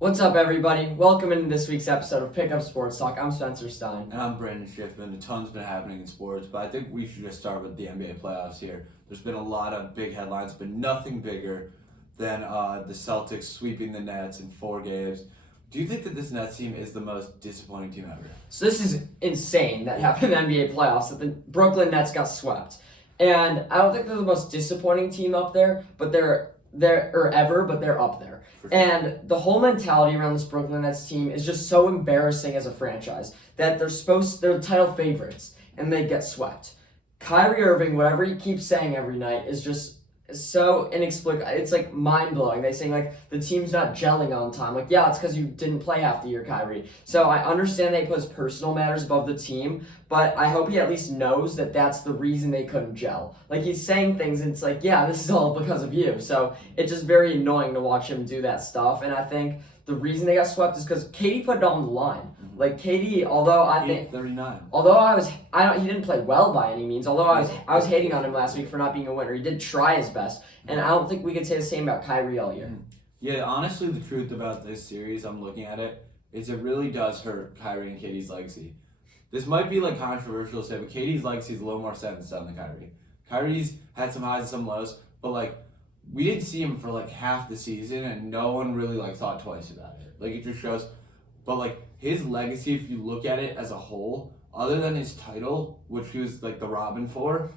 What's up, everybody? Welcome into this week's episode of Pickup Sports Talk. I'm Spencer Stein. And I'm Brandon Schiffman. A ton's been happening in sports, but I think we should just start with the NBA playoffs here. There's been a lot of big headlines, but nothing bigger than the Celtics sweeping the Nets in 4 games. Do you think that this Nets team is the most disappointing team ever? So this is insane that happened in the NBA playoffs, that the Brooklyn Nets got swept. And I don't think they're the most disappointing team up there, but they're up there. Sure. And the whole mentality around this Brooklyn Nets team is just so embarrassing as a franchise that they're title favorites and they get swept. Kyrie Irving, whatever he keeps saying every night, is just so inexplicable. It's like mind-blowing. They saying like the team's not gelling on time. Like, yeah, it's because you didn't play half the year, Kyrie. So I understand they put personal matters above the team, but I hope he at least knows that that's the reason they couldn't gel. Like, he's saying things and it's like, yeah, this is all because of you. So it's just very annoying to watch him do that stuff. And I think the reason they got swept is because KD put it on the line. Like, KD, although I think 39. He didn't play well by any means. Although I was hating on him last week for not being a winner. He did try his best, and I don't think we could say the same about Kyrie all year. Yeah, honestly, the truth about this series, I'm looking at it, is it really does hurt Kyrie and KD's legacy. This might be like controversial to say, but KD's legacy is a little more set in stone than Kyrie. Kyrie's had some highs and some lows, but like we didn't see him for like half the season, and no one really like thought twice about it. Like, it just shows. But like his legacy, if you look at it as a whole, other than his title, which he was like the Robin for,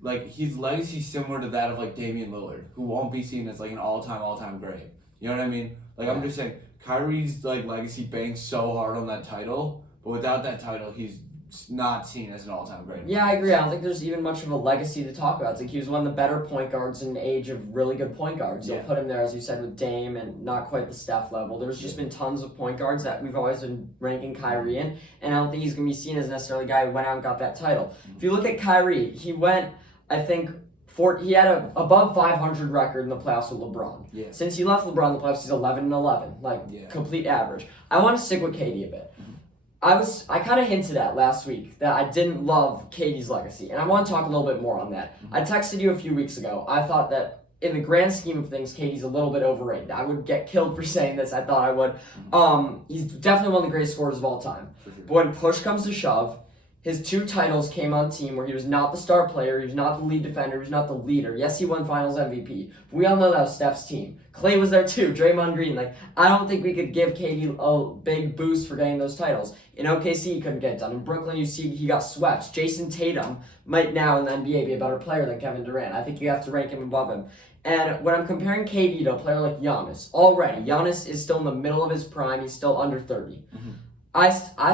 like his legacy similar to that of like Damian Lillard, who won't be seen as like an all-time great. You know what I mean? Like, I'm just saying, Kyrie's like legacy banks so hard on that title, but without that title, he's not seen as an all-time great. Yeah, I agree. I don't think there's even much of a legacy to talk about. It's like he was one of the better point guards in the age of really good point guards. You'll put him there, as you said, with Dame and not quite the Steph level. There's just been tons of point guards that we've always been ranking Kyrie in, and I don't think he's going to be seen as necessarily a guy who went out and got that title. If you look at Kyrie, he went, I think, he had a above 500 record in the playoffs with LeBron. Yeah. Since he left LeBron in the playoffs, he's 11-11, complete average. I want to stick with KD a bit. I kind of hinted at last week that I didn't love KD's legacy, and I want to talk a little bit more on that. I texted you a few weeks ago. I thought that in the grand scheme of things, KD's a little bit overrated. I would get killed for saying this. I thought I would. He's definitely one of the greatest scorers of all time. But when push comes to shove, his 2 titles came on a team where he was not the star player, he was not the lead defender, he was not the leader. Yes, he won Finals MVP, but we all know that was Steph's team. Clay was there too, Draymond Green. Like, I don't think we could give KD a big boost for getting those titles. In OKC, he couldn't get it done. In Brooklyn, you see he got swept. Jason Tatum might now in the NBA be a better player than Kevin Durant. I think you have to rank him above him. And when I'm comparing KD to a player like Giannis, Giannis is still in the middle of his prime. He's still under 30. I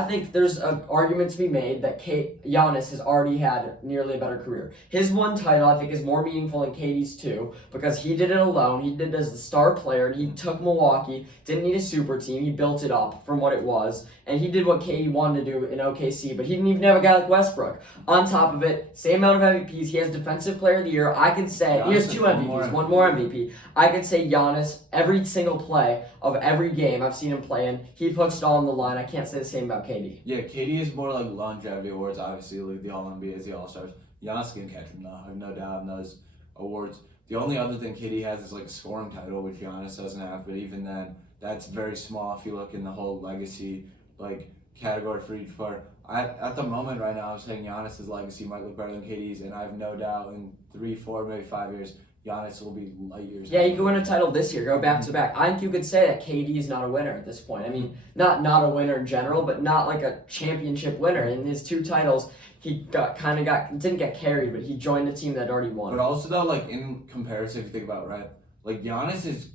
think there's an argument to be made that Giannis has already had nearly a better career. His 1 title, I think, is more meaningful than KD's 2 because he did it alone. He did it as the star player, and he took Milwaukee, didn't need a super team. He built it up from what it was, and he did what KD wanted to do in OKC, but he didn't even have a guy like Westbrook. On top of it, same amount of MVPs. He has Defensive Player of the Year. I could say he has 2 MVPs, one more MVP. I could say Giannis, every single play of every game I've seen him play in, he puts it all on the line. I can't say the same about KD. Yeah, KD is more like longevity awards, obviously, like the All-NBAs, the All-Stars. Giannis can catch him, though. I have no doubt in those awards. The only other thing KD has is like a scoring title, which Giannis doesn't have, but even then, that's very small if you look in the whole legacy like category for each player. At the moment right now, I'm saying Giannis' legacy might look better than KD's, and I have no doubt in 3, 4, maybe 5 years, Giannis will be light years. Yeah, he could win a title this year, go back to back. I think you could say that KD is not a winner at this point. I mean, not a winner in general, but not like a championship winner. In his 2 titles, he didn't get carried, but he joined a team that already won. But also though, like in comparison, if you think about it, right, like Giannis is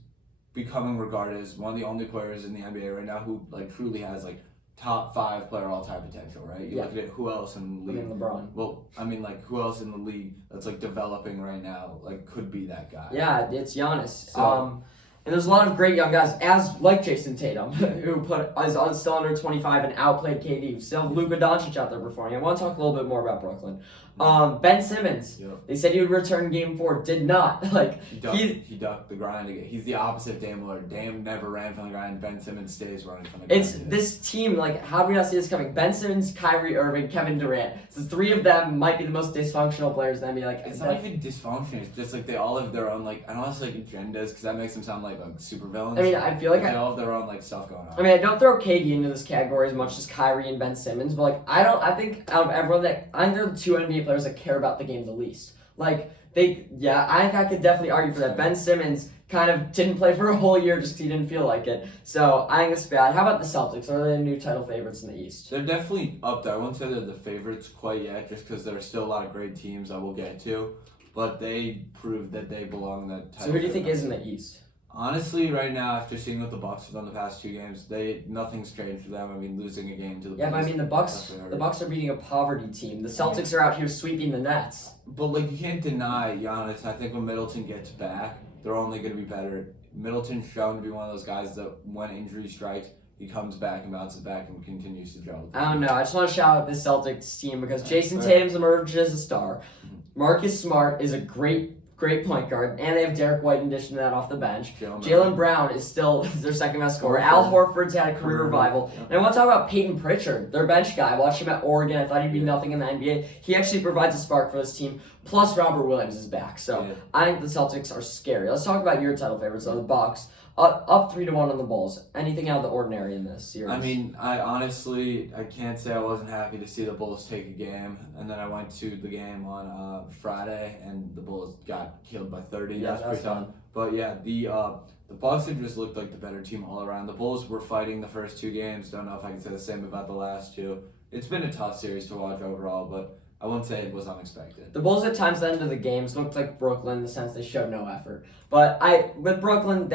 becoming regarded as one of the only players in the NBA right now who like truly has like top 5 player all-time potential, right? You look at it, who else in the league? I mean, LeBron. Well, I mean, like, who else in the league that's, like, developing right now, like, could be that guy? Yeah, it's Giannis. And there's a lot of great young guys, like Jason Tatum, who is still under 25 and outplayed KD. Still have Luka Doncic out there performing. I want to talk a little bit more about Brooklyn. Ben Simmons. Yep. They said he would return game 4. Did not. He ducked the grind again. He's the opposite of Dame Lillard. Dame never ran from the grind. Ben Simmons stays running from the grind. It's this team, how do we not see this coming? Ben Simmons, Kyrie Irving, Kevin Durant. The 3 of them might be the most dysfunctional players in the NBA. It's not even dysfunction. It's just they all have their own I don't want to say agendas because that makes them sound like super villains. I mean, I feel like they all have their own stuff going on. I mean, I don't throw KD into this category as much as Kyrie and Ben Simmons, but I think out of everyone I think they're the 2 NBA players that care about the game the least. I could definitely argue for that. Ben Simmons kind of didn't play for a whole year just because he didn't feel like it. So I think it's bad. How about the Celtics? Are they the new title favorites in the East? They're definitely up there. I wouldn't say they're the favorites quite yet, just because there are still a lot of great teams I will get to. But they proved that they belong in that title. So who do you think is in the East? Honestly, right now, after seeing what the Bucks have done the past 2 games, nothing's changed for them. I mean, losing a game to the Bucks. But I mean, the Bucks are beating a poverty team. The Celtics are out here sweeping the Nets. But you can't deny Giannis. I think when Middleton gets back, they're only going to be better. Middleton's shown to be one of those guys that when injury strikes, he comes back and bounces back and continues to gel. I don't know. I just want to shout out this Celtics team because Jason Tatum's emerged as a star. Marcus Smart is a great point guard, and they have Derek White in addition to that off the bench. Jaylen Brown is still their second best scorer. Al Horford's had a career revival. And I want to talk about Peyton Pritchard, their bench guy. I watched him at Oregon. I thought he'd be nothing in the NBA. He actually provides a spark for this team. Plus, Robert Williams is back. So I think the Celtics are scary. Let's talk about your title favorites, the Bucks. Up 3-1 on the Bulls. Anything out of the ordinary in this series? I mean, I can't say I wasn't happy to see the Bulls take a game, and then I went to the game on Friday, and the Bulls got killed by 30. Yeah, that's pretty tough. But yeah, the Bucks have just looked like the better team all around. The Bulls were fighting the first 2 games. Don't know if I can say the same about the last 2. It's been a tough series to watch overall, but I wouldn't say it was unexpected. The Bulls at times at the end of the games looked like Brooklyn in the sense they showed no effort. But with Brooklyn,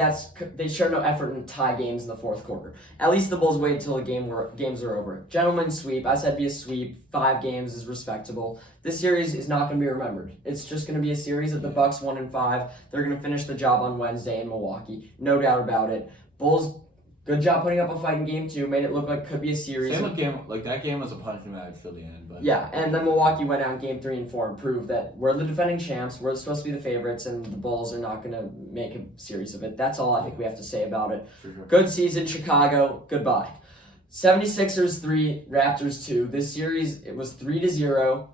they showed no effort in tie games in the fourth quarter. At least the Bulls waited until the games are over. Gentlemen's sweep. I said be a sweep. 5 games is respectable. This series is not going to be remembered. It's just going to be a series of the Bucks 1-5. They're going to finish the job on Wednesday in Milwaukee. No doubt about it. Bulls. Good job putting up a fight in game 2. Made it look like it could be a series. Same with game, that game was a punching match till the end. But yeah, and then Milwaukee went out in game 3 and 4 and proved that we're the defending champs. We're supposed to be the favorites, and the Bulls are not going to make a series of it. That's all I think we have to say about it. For sure. Good season, Chicago. Goodbye. 76ers 3, Raptors 2. This series, it was 3-0.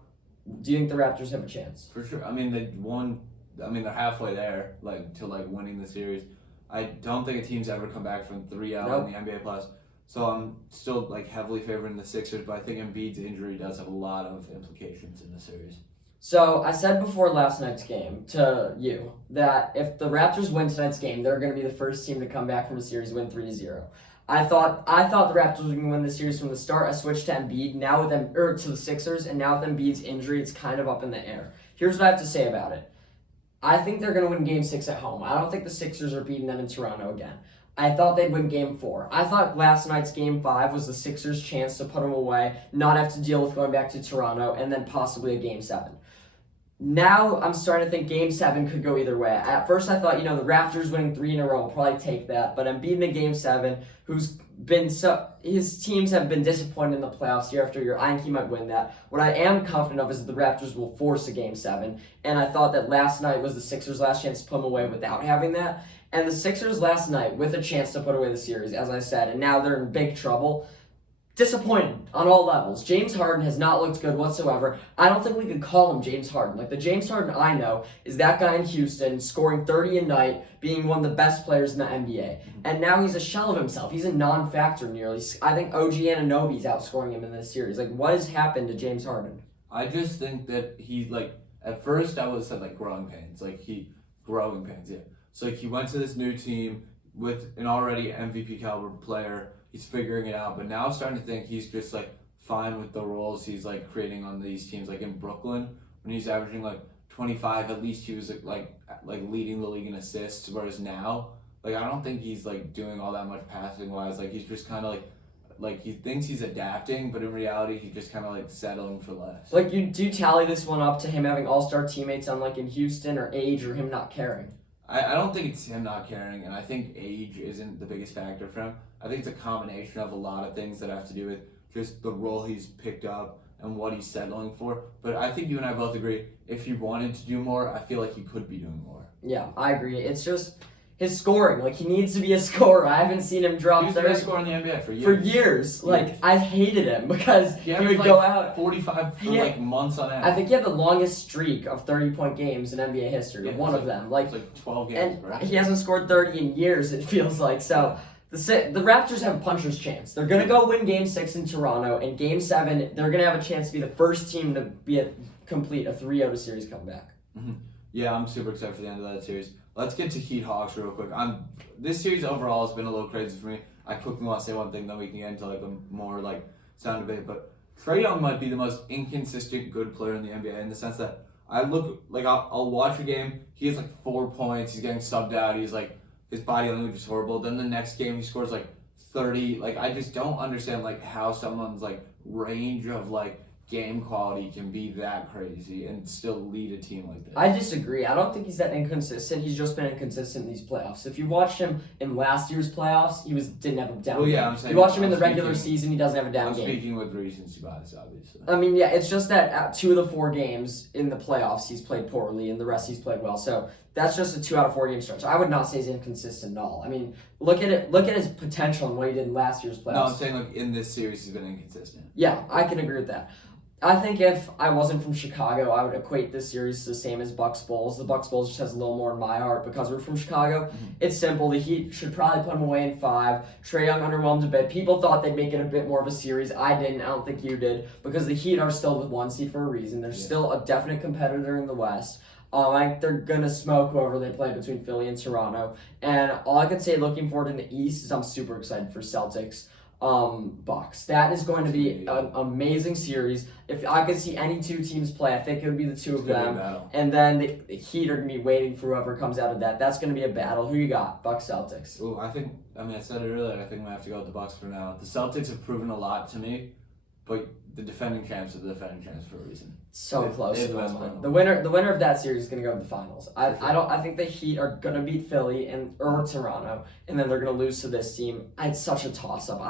Do you think the Raptors have a chance? For sure. I mean, they won. I mean, they're halfway there, to winning the series. I don't think a team's ever come back from 3-0 in the NBA Plus. So I'm still heavily favoring the Sixers, but I think Embiid's injury does have a lot of implications in the series. So I said before last night's game to you that if the Raptors win tonight's game, they're going to be the first team to come back from a series win 3-0. I thought the Raptors were going to win the series from the start. I switched to Embiid to the Sixers, and now with Embiid's injury, it's kind of up in the air. Here's what I have to say about it. I think they're going to win Game 6 at home. I don't think the Sixers are beating them in Toronto again. I thought they'd win Game 4. I thought last night's Game 5 was the Sixers' chance to put them away, not have to deal with going back to Toronto, and then possibly a Game 7. Now I'm starting to think Game 7 could go either way. At first I thought, the Raptors winning 3 in a row will probably take that, but Embiid in a Game 7, his teams have been disappointed in the playoffs year after year. I think he might win that. What I am confident of is that the Raptors will force a Game 7, and I thought that last night was the Sixers' last chance to put them away without having that. And the Sixers last night with a chance to put away the series, as I said, and now they're in big trouble. Disappointed on all levels. James Harden has not looked good whatsoever. I don't think we could call him James Harden. The James Harden I know is that guy in Houston scoring 30 a night, being one of the best players in the NBA. And now he's a shell of himself. He's a non-factor nearly. I think OG Anunoby's outscoring him in this series. What has happened to James Harden? I just think that he, at first I would have said, growing pains. Growing pains, yeah. So, he went to this new team with an already MVP caliber player. He's figuring it out, but now I'm starting to think he's just fine with the roles he's creating on these teams. In Brooklyn, when he's averaging 25, at least he was leading the league in assists. Whereas now, I don't think he's doing all that much passing wise. He's just kind of he thinks he's adapting, but in reality he's just kind of settling for less. Do you tally this one up to him having all-star teammates on in Houston, or age, or him not caring? I don't think it's him not caring, and I think age isn't the biggest factor for him. I think it's a combination of a lot of things that have to do with just the role he's picked up and what he's settling for. But I think you and I both agree, if he wanted to do more, I feel like he could be doing more. Yeah, I agree. It's just his scoring. Like, he needs to be a scorer. I haven't seen him drop He was the best scorer in the NBA for years. For years. Like, I hated him because he would like go out 45 for like months on end. I think he had the longest streak of 30-point games in NBA history. One of them. Like 12 games, and right? He hasn't scored 30 in years, it feels like. So the Raptors have a puncher's chance. They're going to go win Game 6 in Toronto, and Game 7, they're going to have a chance to be the first team to complete a 3-0 series comeback. Mm-hmm. Yeah, I'm super excited for the end of that series. Let's get to Heat Hawks real quick. This series overall has been a little crazy for me. I quickly want to say one thing, then we can get into like a more like sound debate. But Trae Young might be the most inconsistent good player in the NBA in the sense that I'll watch a game. He has like 4 points. He's getting subbed out. He's like his body language is horrible. Then the next game he scores like 30. Like I just don't understand like how someone's like range of like game quality can be that crazy and still lead a team like this. I disagree. I don't think he's that inconsistent. He's just been inconsistent in these playoffs. If you watched him in last year's playoffs, he didn't have a down game. I'm saying. You watch him in the regular season, he doesn't have a down game. I'm speaking with recency bias, obviously. I mean, yeah, it's just that at 2 of the 4 games in the playoffs, he's played poorly, and the rest he's played well. So that's just a 2 out of 4 game stretch. I would not say he's inconsistent at all. I mean, look at it. Look at his potential and what he did in last year's playoffs. No, I'm saying like in this series he's been inconsistent. Yeah, I can agree with that. I think if I wasn't from Chicago, I would equate this series to the same as Bucks Bulls. The Bucks Bulls just has a little more in my heart because we're from Chicago. Mm-hmm. It's simple. The Heat should probably put him away in 5. Trae Young underwhelmed a bit. People thought they'd make it a bit more of a series. I didn't. I don't think you did because the Heat are still the 1 seed for a reason. They're still a definite competitor in the West. I think they're going to smoke whoever they play between Philly and Toronto. And all I can say looking forward in the East is I'm super excited for Celtics. Bucks. That is going to be an amazing series. If I could see any 2 teams play, I think it would be the 2 of them. And then the Heat are going to be waiting for whoever comes out of that. That's going to be a battle. Who you got? Bucks, Celtics. Ooh, I said it earlier. I think we have to go with the Bucks for now. The Celtics have proven a lot to me, but the defending champs are the defending champs for a reason. So close to the winner of that series is going to go to the finals. I think the Heat are going to beat Philly or Toronto, and then they're going to lose to this team. It's such a toss-up.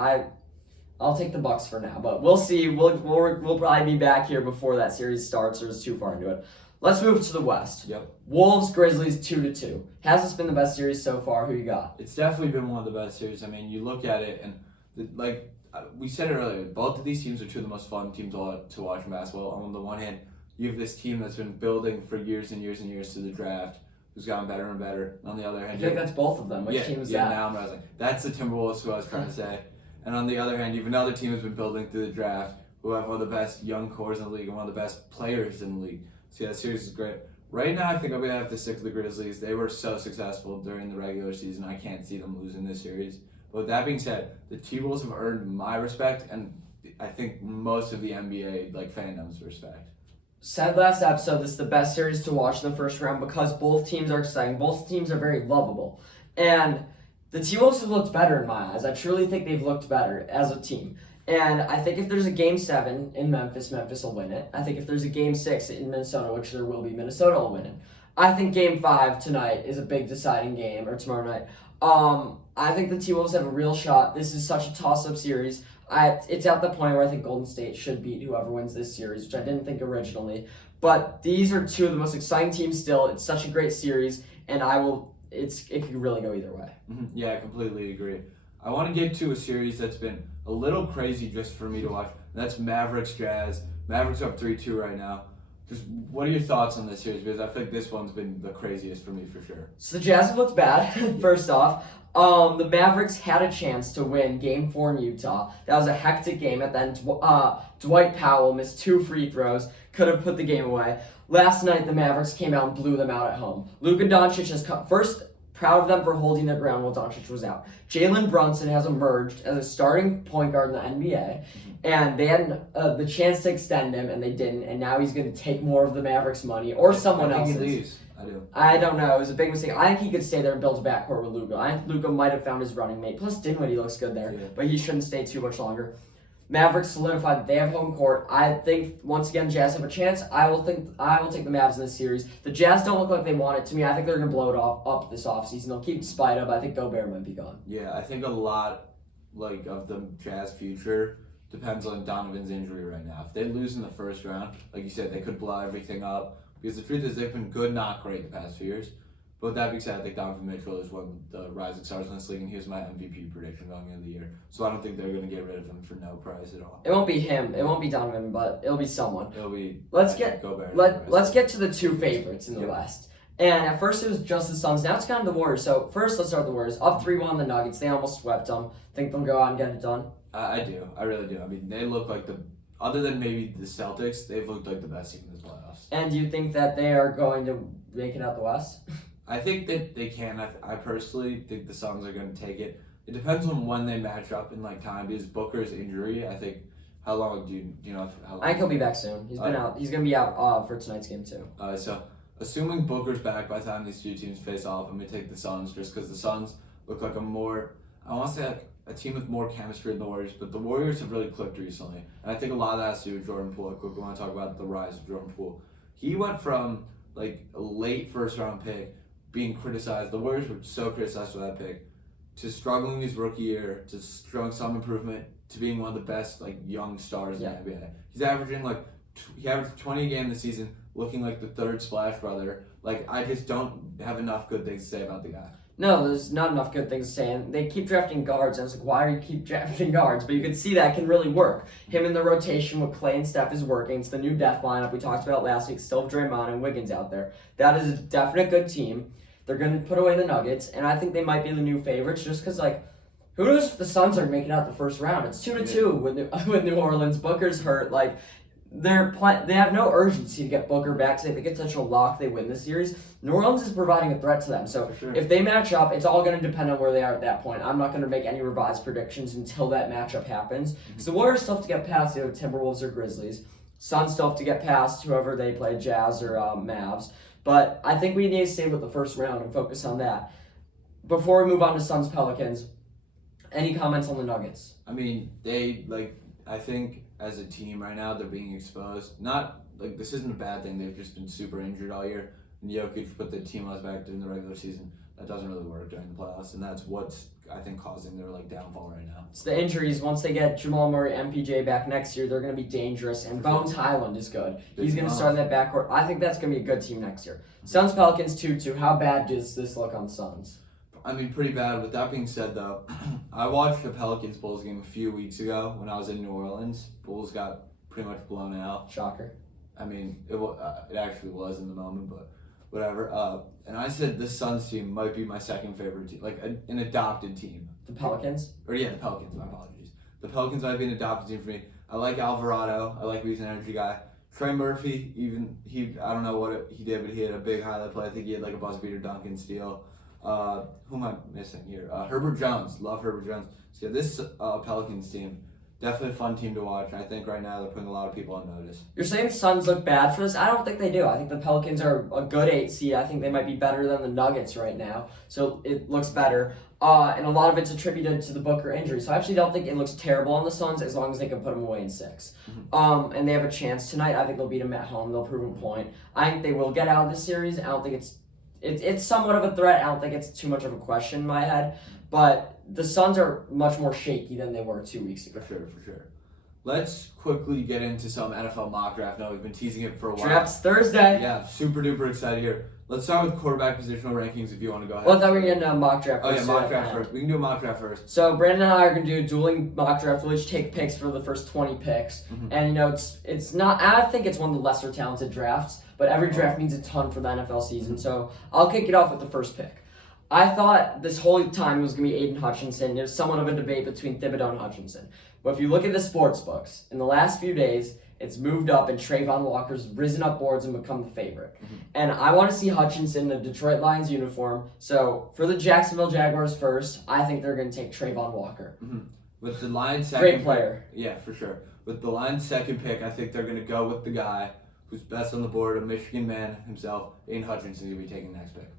I'll take the Bucks for now, but we'll see. We'll probably be back here before that series starts or is too far into it. Let's move to the West. Yep. Wolves, Grizzlies, 2-2. Has this been the best series so far? Who you got? It's definitely been one of the best series. I mean, you look at it and we said it earlier, both of these teams are 2 of the most fun teams to watch in basketball. On the one hand, you have this team that's been building for years and years and years through the draft, who's gotten better and better. On the other hand, I think that's both of them. Which team is that? Now I'm realizing. That's the Timberwolves, who I was trying to say. And on the other hand, you have another team who's been building through the draft, who have one of the best young cores in the league and one of the best players in the league. So yeah, that series is great. Right now, I think I'm going to have to stick to the Grizzlies. They were so successful during the regular season. I can't see them losing this series. But with that being said, the T-Wolves have earned my respect, and I think most of the NBA fandom's respect. Said last episode, this is the best series to watch in the first round because both teams are exciting. Both teams are very lovable. And the T-Wolves have looked better in my eyes. I truly think they've looked better as a team. And I think if there's a Game 7 in Memphis will win it. I think if there's a Game 6 in Minnesota, which there will be, Minnesota will win it. I think Game 5 tonight is a big deciding game, or tomorrow night. I think the T-Wolves have a real shot. This is such a toss-up series. It's at the point where I think Golden State should beat whoever wins this series, which I didn't think originally. But these are 2 of the most exciting teams still. It's such a great series, and it could really go either way. Mm-hmm. Yeah, I completely agree. I want to get to a series that's been a little crazy just for me to watch. That's Mavericks Jazz. Mavericks up 3-2 right now. Just what are your thoughts on this series? Because I feel like this one's been the craziest for me for sure. So the Jazz have looked bad, first off. The Mavericks had a chance to win Game 4 in Utah. That was a hectic game. At the end, Dwight Powell missed 2 free throws. Could have put the game away. Last night, the Mavericks came out and blew them out at home. Luka Doncic has come first. Proud of them for holding their ground while Doncic was out. Jalen Brunson has emerged as a starting point guard in the NBA, and they had the chance to extend him, and they didn't, and now he's going to take more of the Mavericks' money, or someone else's. I think he leaves. I don't know. It was a big mistake. I think he could stay there and build a backcourt with Luka. I think Luka might have found his running mate. Plus, Dinwiddie looks good there, but he shouldn't stay too much longer. Mavericks solidified that they have home court. I think, once again, Jazz have a chance. I will take the Mavs in this series. The Jazz don't look like they want it. To me, I think they're going to blow it up this offseason. They'll keep Spida, but I think Gobert might be gone. Yeah, I think a lot of the Jazz future depends on Donovan's injury right now. If they lose in the first round, like you said, they could blow everything up. Because the truth is, they've been good, not great, the past few years. But with that being said, I think Donovan Mitchell is one of the rising stars in this league, and he was my MVP prediction going into the year. So I don't think they're going to get rid of him for no price at all. It won't be him. It won't be Donovan, but it'll be someone. It'll be. Let's get to the two favorites in the Yep. West. And at first it was just the Suns. Now it's kind of the Warriors. So first let's start with the Warriors. Up 3-1 the Nuggets. They almost swept them. Think they'll go out and get it done? I do. I really do. I mean, they look like other than maybe the Celtics, they've looked like the best team in the playoffs. And do you think that they are going to make it out the West? I think that they can. I personally think the Suns are going to take it. It depends on when they match up in time because Booker's injury. I think how long do you know? How long? I think he'll be back soon. He's been out. He's going to be out for tonight's game too. So assuming Booker's back by the time these two teams face off, I'm going to take the Suns just because the Suns look like I want to say a team with more chemistry than the Warriors, but the Warriors have really clicked recently. And I think a lot of that has to do with Jordan Poole. I quickly want to talk about the rise of Jordan Poole. He went from a late first round pick being criticized. The Warriors were so criticized for that pick, to struggling his rookie year, to showing some improvement, to being one of the best young stars in the NBA. He's averaging he averaged 20 a game this season, looking like the third Splash Brother. I just don't have enough good things to say about the guy. No, there's not enough good things to say. And they keep drafting guards. And it's why do you keep drafting guards? But you can see that can really work. Him in the rotation with Clay and Steph is working. It's the new death lineup we talked about last week. Still have Draymond and Wiggins out there. That is a definite good team. They're going to put away the Nuggets. And I think they might be the new favorites just because, who knows if the Suns are making out the first round? It's 2-2 with New Orleans. Booker's hurt. They have no urgency to get Booker back. So if they get such a lock, they win the series. New Orleans is providing a threat to them. So if they match up, it's all going to depend on where they are at that point. I'm not going to make any revised predictions until that matchup happens. Because the Warriors still have to get past Timberwolves or Grizzlies. Suns still have to get past whoever they play, Jazz or Mavs. But I think we need to stay with the first round and focus on that. Before we move on to Suns Pelicans, any comments on the Nuggets? I mean, I think as a team right now, they're being exposed. Not, this isn't a bad thing. They've just been super injured all year. And Jokic put the team on his back during the regular season. That doesn't really work during the playoffs. And that's what's, I think, causing their, downfall right now. It's the injuries. Once they get Jamal Murray, MPJ back next year, they're going to be dangerous. And Bones Highland is good. He's going to start in that backcourt. I think that's going to be a good team next year. Suns Pelicans 2-2. How bad does this look on the Suns? I mean, pretty bad. With that being said, though, I watched the Pelicans Bulls game a few weeks ago when I was in New Orleans. Bulls got pretty much blown out. Shocker. I mean, it actually was in the moment, but whatever. And I said the Suns team might be my second favorite team, an adopted team. The Pelicans? The Pelicans. My apologies. The Pelicans might be an adopted team for me. I like Alvarado. I like he's an energy guy. Trey Murphy, I don't know what he did, but he had a big highlight play. I think he had a buzzer beater dunk and steal. Who am I missing here? Herbert Jones. Love Herbert Jones. So this Pelicans team, definitely a fun team to watch. I think right now they're putting a lot of people on notice. You're saying the Suns look bad for this? I don't think they do. I think the Pelicans are a good 8 seed. I think they might be better than the Nuggets right now. So it looks better. And a lot of it's attributed to the Booker injury. So I actually don't think it looks terrible on the Suns as long as they can put them away in 6. Mm-hmm. And they have a chance tonight. I think they'll beat them at home. They'll prove a point. I think they will get out of this series. I don't think it's somewhat of a threat. I don't think it's too much of a question in my head. But the Suns are much more shaky than they were 2 weeks ago. For sure. Let's quickly get into some NFL mock draft. Now, we've been teasing it for a while. Draft's Thursday. Yeah, super duper excited here. Let's start with quarterback positional rankings if you want to go ahead. Well, I thought we were getting a mock draft first. Oh, yeah, mock draft first. We can do a mock draft first. So, Brandon and I are going to do a dueling mock draft. We'll each take picks for the first 20 picks. Mm-hmm. And, it's not, I think it's one of the lesser talented drafts, but every draft means a ton for the NFL season. So, I'll kick it off with the first pick. I thought this whole time it was going to be Aiden Hutchinson. It was somewhat of a debate between Thibodeau and Hutchinson. But if you look at the sports books, in the last few days, it's moved up and Trayvon Walker's risen up boards and become the favorite. Mm-hmm. And I want to see Hutchinson in a Detroit Lions uniform. So for the Jacksonville Jaguars first, I think they're going to take Trayvon Walker. Mm-hmm. With the Lions' second Great player. Yeah, for sure. With the Lions' second pick, I think they're going to go with the guy who's best on the board, a Michigan man himself, Aiden Hutchinson, going to be taking the next pick.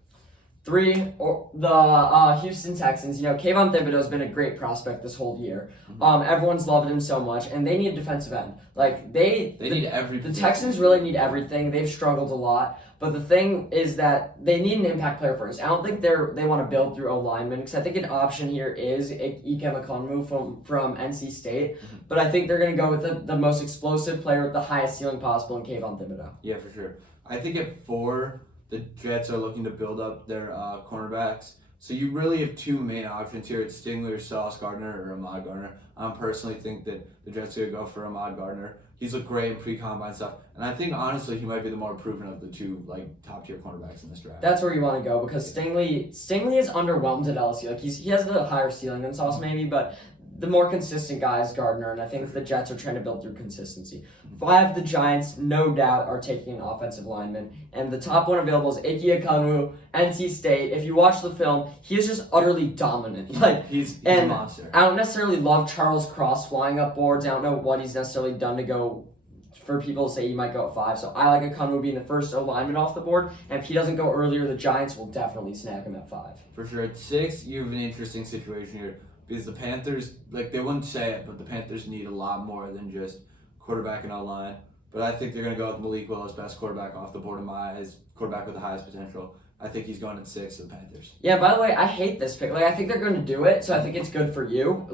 3, or the Houston Texans. You know, Kayvon Thibodeau's been a great prospect this whole year. Everyone's loved him so much, and they need a defensive end. Like they need everything. The Texans really need everything. They've struggled a lot, but the thing is that they need an impact player first. I don't think they want to build through O-linemen, because I think an option here is Ike Ekwonu from NC State, but I think they're going to go with the most explosive player with the highest ceiling possible in Kayvon Thibodeau. Yeah, for sure. I think at 4, the Jets are looking to build up their cornerbacks. So you really have 2 main options here. It's Stingley or Sauce Gardner or Ahmad Gardner. I personally think that the Jets are going to go for Ahmad Gardner. He's looked great in pre-combine stuff. And I think, honestly, he might be the more proven of the 2 top-tier cornerbacks in this draft. That's where you want to go, because Stingley is underwhelmed at LSU. Like he has the higher ceiling than Sauce maybe, but the more consistent guy is Gardner, and I think the Jets are trying to build through consistency. 5, the Giants, no doubt, are taking an offensive lineman, and the top one available is Ike Ekwonu, NC State. If you watch the film, he is just utterly dominant. He's a monster. I don't necessarily love Charles Cross flying up boards. I don't know what he's necessarily done to go for people to say he might go at 5. So I like Ekwonu being the first lineman off the board, and if he doesn't go earlier, the Giants will definitely snag him at 5. For sure. At 6, you have an interesting situation here. Because the Panthers, they wouldn't say it, but the Panthers need a lot more than just quarterback and O-line. But I think they're going to go with Malik Willis, best quarterback off the board in my eyes, quarterback with the highest potential. I think he's going at 6 to the Panthers. Yeah, by the way, I hate this pick. I think they're going to do it, so I think it's good for you.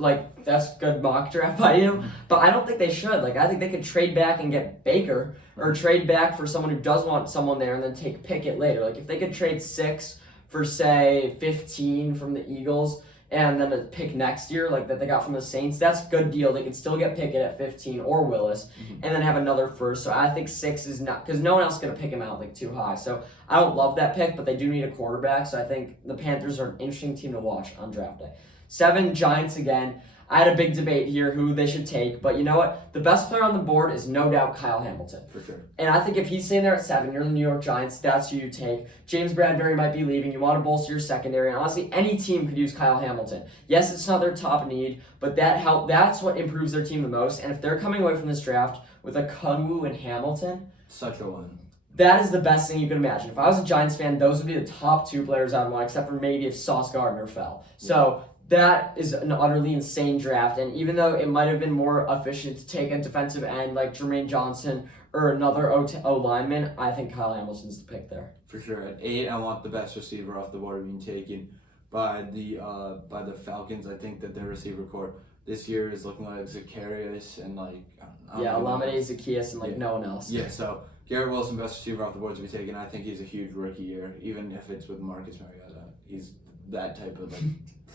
That's good mock draft by you. But I don't think they should. I think they could trade back and get Baker, or trade back for someone who does want someone there and then take Pickett later. If they could trade 6 for, say, 15 from the Eagles, and then a pick next year, that they got from the Saints, that's a good deal. They could still get Pickett at 15 or Willis, and then have another first. So I think 6 is not, because no one else is going to pick him out too high. So I don't love that pick, but they do need a quarterback. So I think the Panthers are an interesting team to watch on draft day. 7, Giants again. I had a big debate here who they should take, but you know what? The best player on the board is no doubt Kyle Hamilton. For sure. And I think if he's sitting there at 7, you're the New York Giants, that's who you take. James Bradbury might be leaving. You want to bolster your secondary. And honestly, any team could use Kyle Hamilton. Yes, it's not their top need, but that's what improves their team the most. And if they're coming away from this draft with Ekwonu and Hamilton, such a win. That is the best thing you can imagine. If I was a Giants fan, those would be the top 2 players I'd want, except for maybe if Sauce Gardner fell. So that is an utterly insane draft, and even though it might have been more efficient to take a defensive end like Jermaine Johnson or another O-lineman, I think Kyle Hamilton's the pick there. For sure. At 8, I want the best receiver off the board being taken by the Falcons. I think that their receiver core this year is looking like Zacharias and Olamide Zaccheaus and no one else. Yeah, so Garrett Wilson, best receiver off the board to be taken. I think he's a huge rookie year, even if it's with Marcus Mariota. He's that type of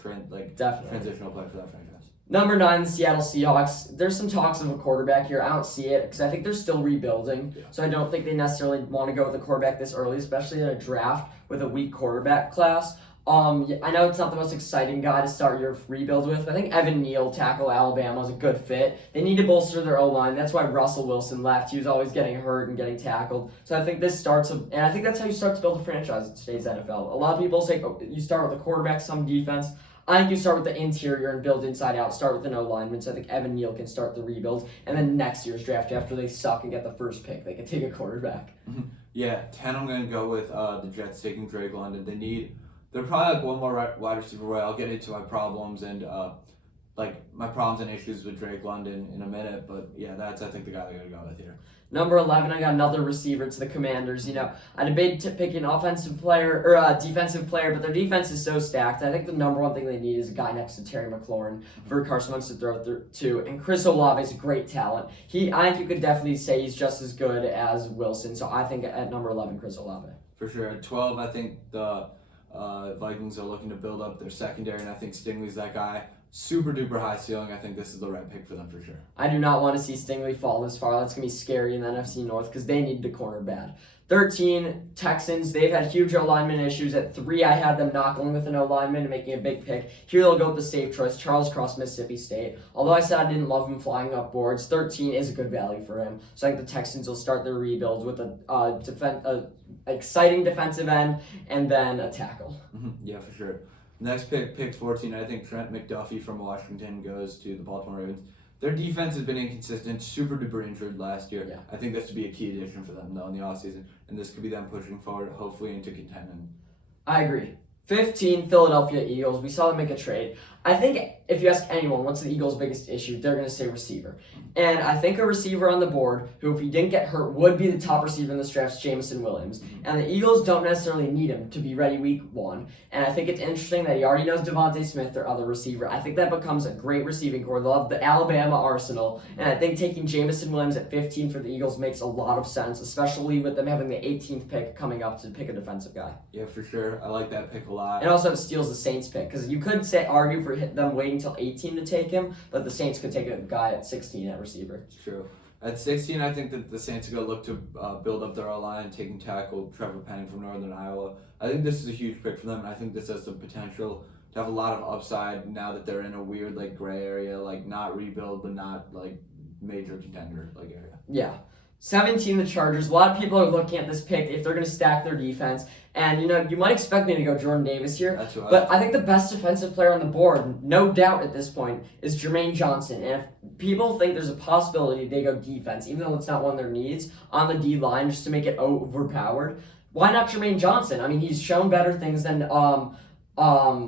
transitional player for that franchise. Number 9, the Seattle Seahawks. There's some talks of a quarterback here. I don't see it because I think they're still rebuilding. So I don't think they necessarily want to go with a quarterback this early, especially in a draft with a weak quarterback class. I know it's not the most exciting guy to start your rebuild with, but I think Evan Neal, tackle Alabama, is a good fit. They need to bolster their O-line. That's why Russell Wilson left. He was always getting hurt and getting tackled. So I think and I think that's how you start to build a franchise in today's NFL. A lot of people say you start with a quarterback, some defense. I think you start with the interior and build inside out. Start with an O-lineman. So I think Evan Neal can start the rebuild. And then next year's draft, after they suck and get the first pick, they can take a quarterback. Yeah, 10, I'm going to go with the Jets taking Drake London. They're probably one more wide receiver away. I'll get into my problems and issues with Drake London in a minute. But yeah, that's I think the guy they're going to go with here. Number 11, I got another receiver to the Commanders. I debated picking an offensive player or a defensive player, but their defense is so stacked. I think the number one thing they need is a guy next to Terry McLaurin for Carson Wentz to throw to. And Chris Olave is a great talent. I think you could definitely say he's just as good as Wilson. So I think at number 11, Chris Olave. For sure. At 12, I think the Vikings are looking to build up their secondary, and I think Stingley's that guy. Super duper high ceiling. I think this is the right pick for them for sure. I do not want to see Stingley fall this far. That's going to be scary in the NFC North because they need the corner bad. 13, Texans. They've had huge O-lineman issues. At 3, I had them not going with an O-lineman and making a big pick. Here they'll go with the safe choice, Charles Cross, Mississippi State. Although I said I didn't love him flying up boards, 13 is a good value for him. So I think the Texans will start their rebuild with a exciting defensive end and then a tackle. Yeah, for sure. Next pick 14, I think Trent McDuffie from Washington goes to the Baltimore Ravens. Their defense has been inconsistent, super duper injured last year. Yeah. I think this would be a key addition for them though in the offseason, and this could be them pushing forward, hopefully into contending. I agree. 15, Philadelphia Eagles. We saw them make a trade. I think if you ask anyone what's the Eagles' biggest issue, they're going to say receiver. And I think a receiver on the board who, if he didn't get hurt, would be the top receiver in this draft, Jameson Williams. And the Eagles don't necessarily need him to be ready week 1. And I think it's interesting that he already knows Devontae Smith, their other receiver. I think that becomes a great receiving core. They'll have the Alabama arsenal. And I think taking Jameson Williams at 15 for the Eagles makes a lot of sense, especially with them having the 18th pick coming up to pick a defensive guy. Yeah, for sure. I like that pick a lot. And also it steals the Saints pick, because you could argue for them waiting until 18 to take him, but the Saints could take a guy at 16 at receiver. It's true. At 16, I think that the Saints are going to look to build up their O-line, taking tackle Trevor Penning from Northern Iowa. I think this is a huge pick for them, and I think this has the potential to have a lot of upside now that they're in a weird gray area, not rebuild, but not major contender area. Yeah. 17, the Chargers. A lot of people are looking at this pick if they're going to stack their defense. And, you might expect me to go Jordan Davis here. That's what but I think the best defensive player on the board, no doubt at this point, is Jermaine Johnson. And if people think there's a possibility they go defense, even though it's not one of their needs, on the D-line just to make it overpowered, why not Jermaine Johnson? I mean, he's shown better things than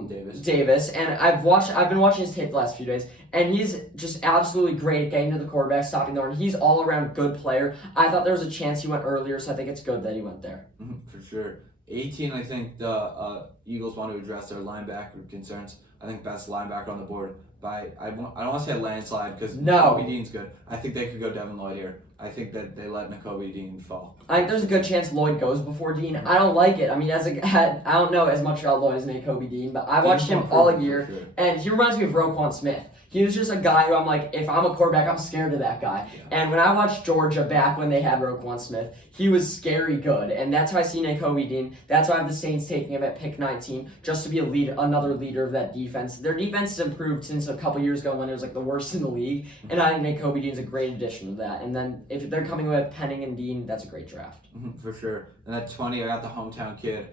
Davis. And I've been watching his tape the last few days, and he's just absolutely great at getting to the quarterback, stopping the run. He's all around good player. I thought there was a chance he went earlier, so I think it's good that he went there. For sure. 18, I think the Eagles want to address their linebacker concerns. I think best linebacker on the board I don't want to say a landslide because Nakobe Dean's good. I think they could go Devin Lloyd here. I think that they let Nakobe Dean fall. I think there's a good chance Lloyd goes before Dean. I don't like it. I mean, I don't know as much about Lloyd as Nakobe Dean, but I watched him all year, and he reminds me of Roquan Smith. He was just a guy who I'm like, if I'm a quarterback, I'm scared of that guy. Yeah. And when I watched Georgia back when they had Roquan Smith, he was scary good. And that's how I see Nakobe Dean. That's why I have the Saints taking him at pick 19, just to be another leader of that defense. Their defense has improved since a couple years ago when it was the worst in the league. And I think Nakobe Dean's a great addition to that. And then if they're coming with Penning and Dean, that's a great draft. For sure. And at 20, I got the hometown kid,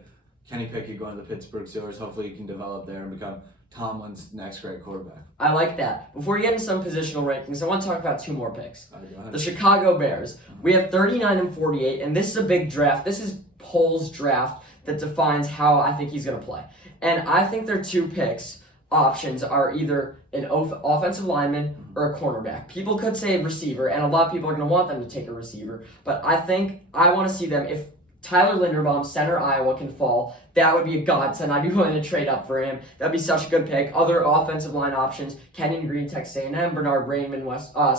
Kenny Pickett, going to the Pittsburgh Steelers. Hopefully he can develop there and become Tomlin's next great quarterback. I like that. Before we get into some positional rankings, I want to talk about two more picks. Go ahead. The Chicago Bears. We have 39 and 48, and this is a big draft. This is Pole's draft that defines how I think he's going to play. And I think their two picks options are either an offensive lineman or a cornerback. People could say receiver, and a lot of people are going to want them to take a receiver. But I think I want to see them, if Tyler Linderbaum, center Iowa, can fall, that would be a godsend. I'd be willing to trade up for him. That'd be such a good pick. Other offensive line options: Kenyon Green, Texas A&M; Bernard Raymond,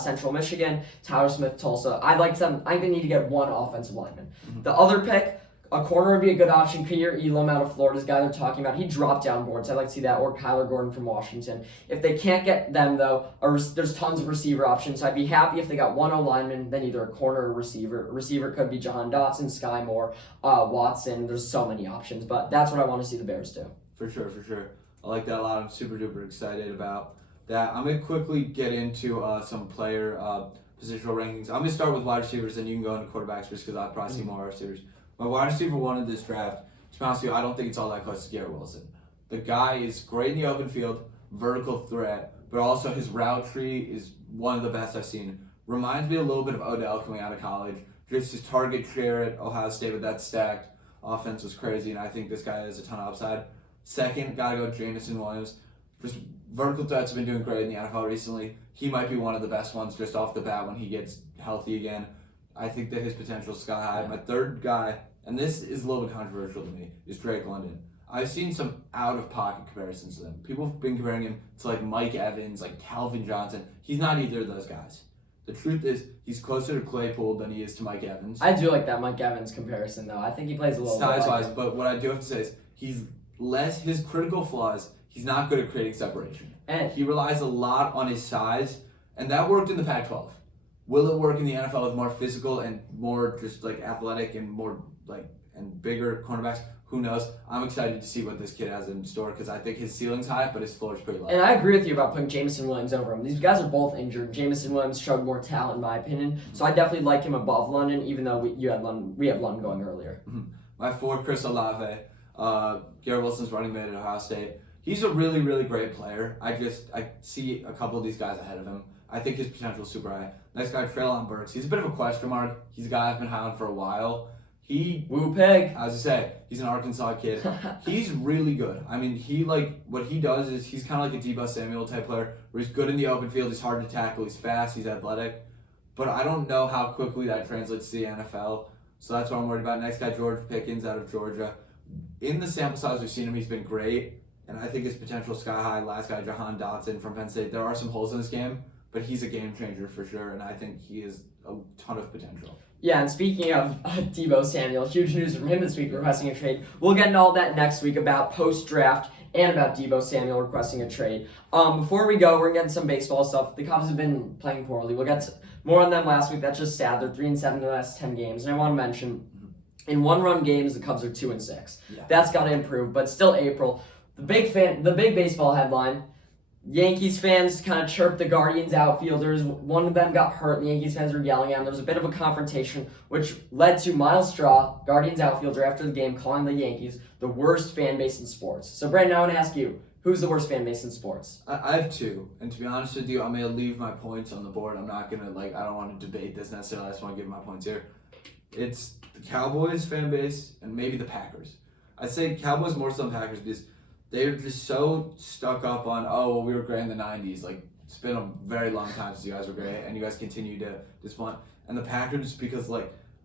Central Michigan; Tyler Smith, Tulsa. I think they need to get one offensive lineman. The other pick, a corner would be a good option. Kair Elam out of Florida's guy they're talking about. He dropped down boards. I'd like to see that. Or Kyler Gordon from Washington. If they can't get them, though, there's tons of receiver options. So I'd be happy if they got one O-lineman, then either a corner or a receiver. A receiver could be Jahan Dotson, Sky Moore, Watson. There's so many options. But that's what I want to see the Bears do. For sure. I like that a lot. I'm super duper excited about that. I'm going to quickly get into some player positional rankings. I'm going to start with wide receivers, and you can go into quarterbacks just because I'll probably see more wide receivers. My wide receiver one in this draft, to be honest with you, I don't think it's all that close to Garrett Wilson. The guy is great in the open field, vertical threat, but also his route tree is one of the best I've seen. Reminds me a little bit of Odell coming out of college. Just his target share at Ohio State with that stacked offense was crazy, and I think this guy has a ton of upside. Second, gotta go Jameson Williams. Just vertical threats have been doing great in the NFL recently. He might be one of the best ones just off the bat when he gets healthy again. I think that his potential is sky high. My third guy, and this is a little bit controversial to me, is Drake London. I've seen some out-of-pocket comparisons to them. People have been comparing him to Mike Evans, Calvin Johnson. He's not either of those guys. The truth is, he's closer to Claypool than he is to Mike Evans. I do like that Mike Evans comparison, though. I think he plays a little size-wise, but what I do have to say is his critical flaws, he's not good at creating separation. And he relies a lot on his size, and that worked in the Pac-12. Will it work in the NFL with more physical and more just athletic and more and bigger cornerbacks? Who knows? I'm excited to see what this kid has in store because I think his ceiling's high, but his floor's pretty low. And I agree with you about putting Jameson Williams over him. These guys are both injured. Jameson Williams showed more talent, in my opinion. So I definitely like him above London, even though we have London going earlier. My four, Chris Olave. Garrett Wilson's running mate at Ohio State. He's a really, really great player. I see a couple of these guys ahead of him. I think his potential is super high. Next guy, Treylon Burks. He's a bit of a question mark. He's a guy I've been high on for a while. Woo pig. As I say, he's an Arkansas kid. He's really good. I mean, what he does is he's kind of like a Deebo Samuel type player, where he's good in the open field, he's hard to tackle, he's fast, he's athletic. But I don't know how quickly that translates to the NFL. So that's what I'm worried about. Next guy, George Pickens out of Georgia. In the sample size we've seen him, he's been great. And I think his potential sky high. Last guy, Jahan Dotson from Penn State. There are some holes in this game, but he's a game changer for sure. And I think he has a ton of potential. Yeah, and speaking of Deebo Samuel, huge news from him this week requesting a trade. We'll get into all that next week about post-draft and about Deebo Samuel requesting a trade. Before we go, we're getting some baseball stuff. The Cubs have been playing poorly. We'll get more on them last week. That's just sad. They're 3-7 in the last 10 games. And I want to mention, in one-run games, the Cubs are 2-6. Yeah. That's got to improve, but still April. The big baseball headline, Yankees fans kind of chirped the Guardians outfielders. One of them got hurt, and the Yankees fans were yelling at him. There was a bit of a confrontation, which led to Miles Straw, Guardians outfielder, after the game, calling the Yankees the worst fan base in sports. So, Brandon, I want to ask you, who's the worst fan base in sports? I have two, and to be honest with you, I'm going to leave my points on the board. I'm not going to, I don't want to debate this necessarily. I just want to give my points here. It's the Cowboys fan base and maybe the Packers. I'd say Cowboys more so than Packers because they're just so stuck up on, we were great in the 90s. It's been a very long time since you guys were great, and you guys continue to disappoint. And the Packers, because,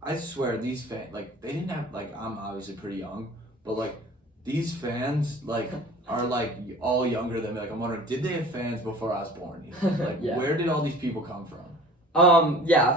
I swear, these fans, they didn't have, I'm obviously pretty young, but, these fans, are, all younger than me. I'm wondering, did they have fans before I was born? Yeah. Where did all these people come from?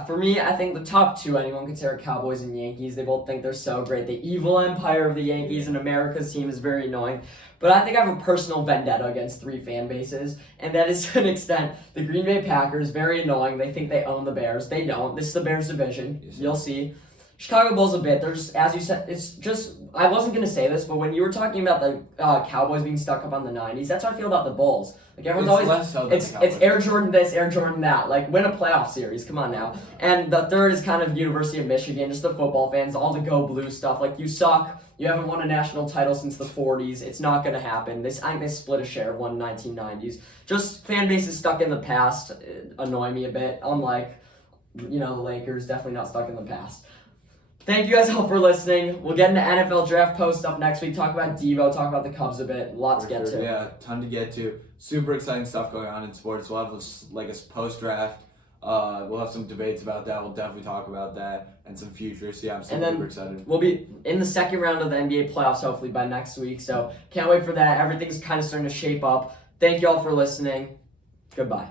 For me, I think the top two anyone consider Cowboys and Yankees. They both think they're so great. The evil empire of the Yankees and America's team is very annoying. But I think I have a personal vendetta against three fan bases, and that is to an extent the Green Bay Packers, very annoying. They think they own the Bears. They don't. This is the Bears division. Yes. You'll see. Chicago Bulls a bit. There's, as you said, it's just, I wasn't going to say this, but when you were talking about the Cowboys being stuck up on the 90s, that's how I feel about the Bulls. Everyone's always, less so than it's the Cowboys. Air Jordan this, Air Jordan that. Win a playoff series. Come on now. And the third is kind of University of Michigan, just the football fans, all the Go Blue stuff. You suck. You haven't won a national title since the 40s. It's not going to happen. I think they split a share of one in the 1990s. Just fan bases stuck in the past annoy me a bit. Unlike, the Lakers, definitely not stuck in the past. Thank you guys all for listening. We'll get into NFL draft post stuff next week. Talk about Deebo, talk about the Cubs a bit. A lot to get to. Yeah, ton to get to. Super exciting stuff going on in sports. We'll have a post-draft. We'll have some debates about that. We'll definitely talk about that and some futures. Yeah, I'm super excited. We'll be in the second round of the NBA playoffs hopefully by next week. So can't wait for that. Everything's kind of starting to shape up. Thank you all for listening. Goodbye.